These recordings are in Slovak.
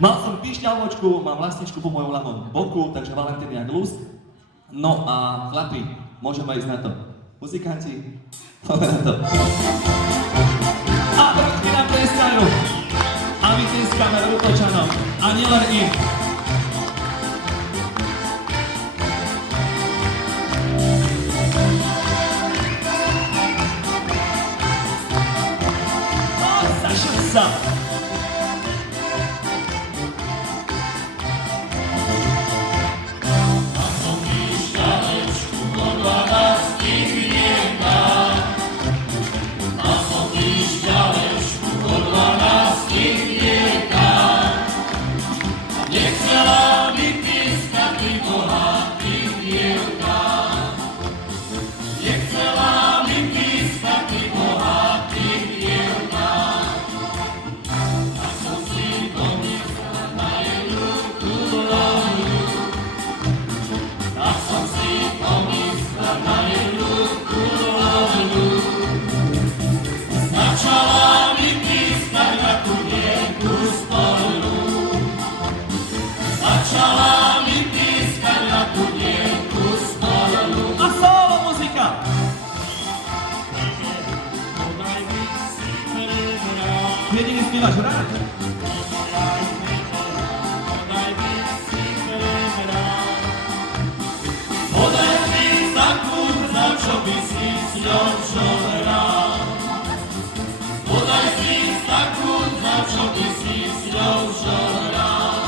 Mal som pišťaločku, mám vlastničku po mojom ľavom boku, takže Valentín jak lúsk. No a chlapi, môžeme ísť na to. Muzikanti, poďme na to. A prvky nám tleskajú. A my tleskáme Rutočanom. A nielen im. Sa. A som píšťalečku od 12 vieka. A som píšťalečku od 12 vieka. Nechcela by pískať pri bohatých dievkách. Nechcela by pískať pri bohatých dievkách. Začala mi pískať na tú dievku spolu. Začala mi pískať na tú dievku spolu. A solo muzika! Podaj mi si prebrať. Jediný spievaš rád? Podaj mi si prebrať. Podaj mi takú, za čo by si s ňou žohral. Podaj si takú, za čo by si s ňou žohral.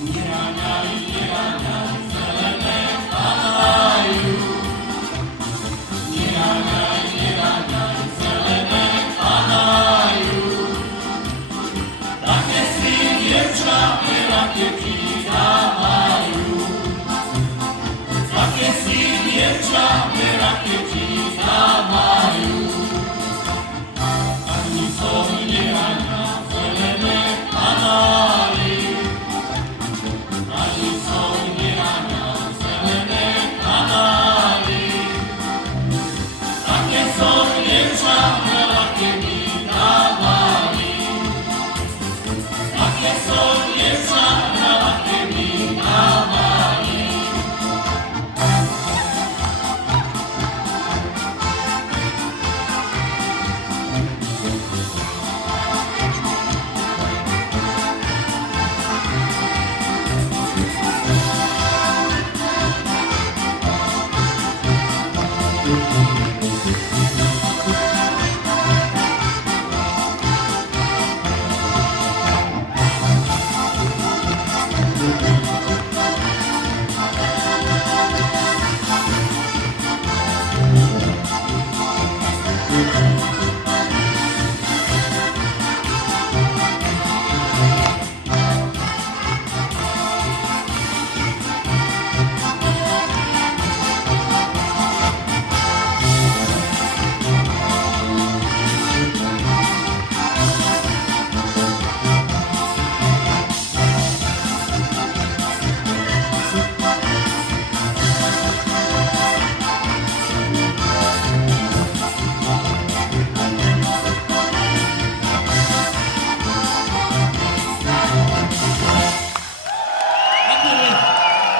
Nehaňaj, nehaňaj, zelené panajú. Nehaňaj, nehaňaj, zelené panajú. Také si dievča, veľa detí dávajú. Také si dievča, veľa detí dávajú. Ani som nehaňa zelené kanály. Ani som nehaňa zelené kanály. Také som dievča, veľa detí dávali. Také som dievča, veľa detí dávali.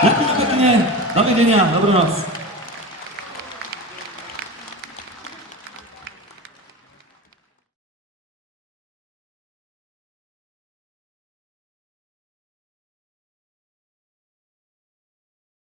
Ďakujem pekne, dovidenia, dobrú noc.